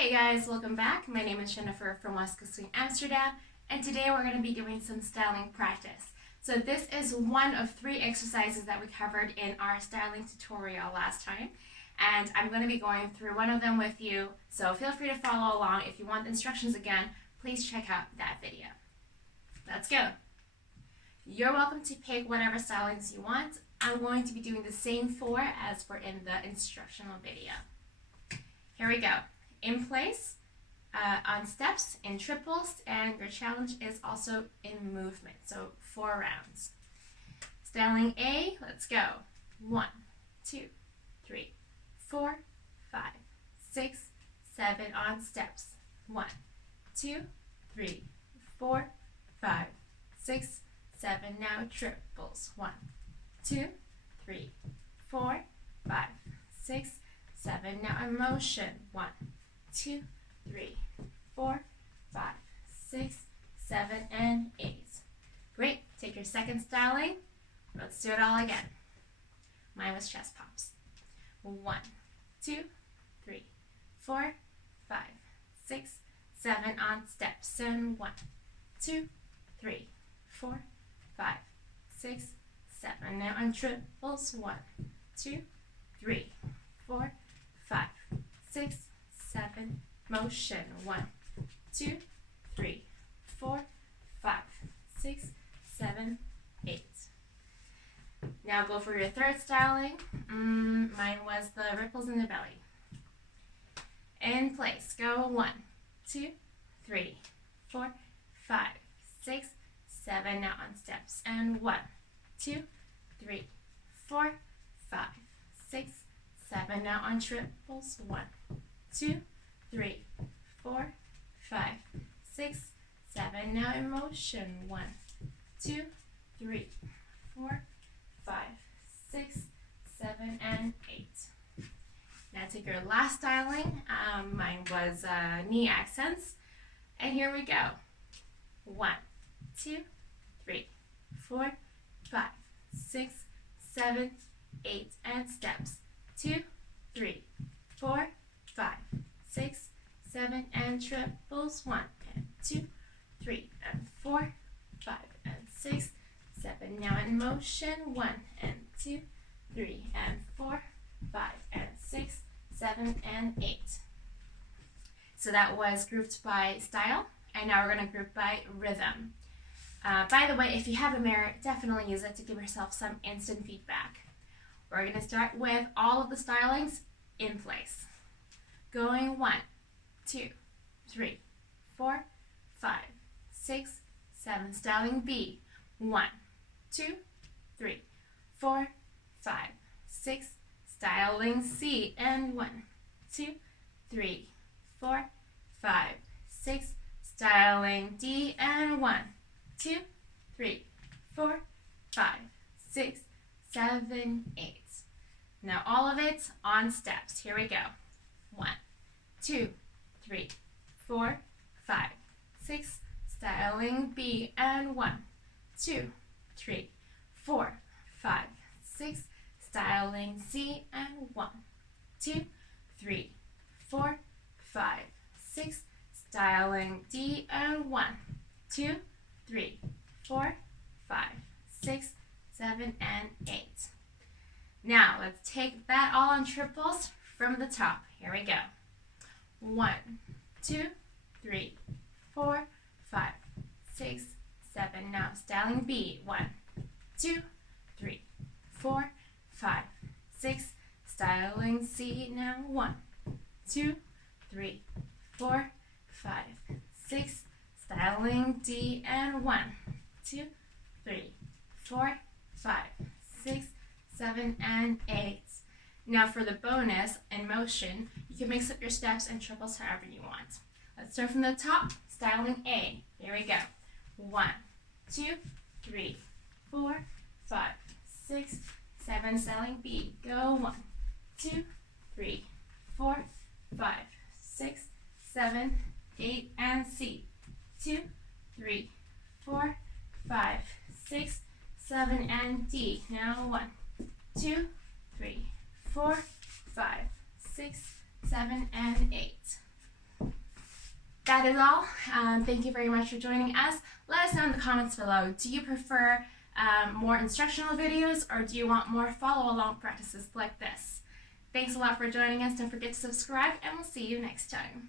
Hey guys, welcome back. My name is Jennifer from WCSA Amsterdam, and today we're going to be doing some styling practice. So this is one of 3 exercises that we covered in our styling tutorial last time, and I'm going to be going through one of them with you, so feel free to follow along. If you want the instructions again, please check out that video. Let's go. You're welcome to pick whatever stylings you want. I'm going to be doing the same 4 as for in the instructional video. Here we go. In place, on steps, in triples, and your challenge is also in movement, so 4 rounds. Styling A, let's go. 1, 2, 3, 4, 5, 6, 7 on steps. 1, 2, 3, 4, 5, 6, 7. Now triples. 1, 2, 3, 4, 5, 6, 7. Now in motion. 1, 2, 3, 4, 5, 6, 7, and 8. Great. Take your second styling. Let's do it all again. Mine was chest pops. 1, 2, 3, 4, 5, 6, 7 on steps. And 1, 2, 3, 4, 5, 6, 7. Now on triples. 1, 2, 3, 4, 5, 6, 7. Motion. 1, 2, 3, 4, 5, 6, 7, 8. Now go for your third styling. Mine was the ripples in the belly. In place. Go. 1, 2, 3, 4, 5, 6, 7. Now on steps. And 1, 2, 3, 4, 5, 6, 7. Now on triples. 1, 2, 3, 4, 5, 6, 7. Now in motion. 1, 2, 3, 4, 5, 6, 7, and 8. Now take your last styling. Mine was knee accents. And here we go. 1, 2, 3, 4, 5, 6, 7, 8, and steps. 2, 3, 4, 5, 6, 7, and triples. 1 and 2, 3, and 4, 5, and 6, 7. Now in motion. 1 and 2, 3, and 4, 5, and 6, 7, and 8. So that was grouped by style, and now we're going to group by rhythm. By the way, if you have a mirror, definitely use it to give yourself some instant feedback. We're going to start with all of the stylings in place. Going 1, 2, 3, 4, 5, 6, 7. Styling B. 1, 2, 3, 4, 5, 6. Styling C. And 1, 2, 3, 4, 5, 6. Styling D. And 1, 2, 3, 4, 5, 6, 7, 8. Now all of it on steps. Here we go. 1, 2, 3, 4, 5, 6. Styling B. And 1, 2, 3, 4, 5, 6. Styling C. And 1, 2, 3, 4, 5, 6. Styling D. And 1, 2, 3, 4, 5, 6, 7, and 8. Now let's take that all on triples from the top. Here we go. 1, 2, 3, 4, 5, 6, 7. Now styling B. 1, 2, 3, 4, 5, 6. Styling C. Now 1, 2, 3, 4, 5, 6. Styling D. And 1, 2, 3, 4, 5, 6, 7, and 8. Now for the bonus and motion, you can mix up your steps and triples however you want. Let's start from the top. Styling A. Here we go. 1, 2, 3, 4, 5, 6, 7. Styling B. Go. 1, 2, 3, 4, 5, 6, 7, 8, and C. 2, 3, 4, 5, 6, 7, and D. Now 1, 2, 3, 4, 5, 6, 7, and 8. that is all. Thank you very much for joining us. Let us know in the comments below. Do you prefer more instructional videos, or do you want more follow-along practices like this? Thanks a lot for joining us. Don't forget to subscribe, and we'll see you next time.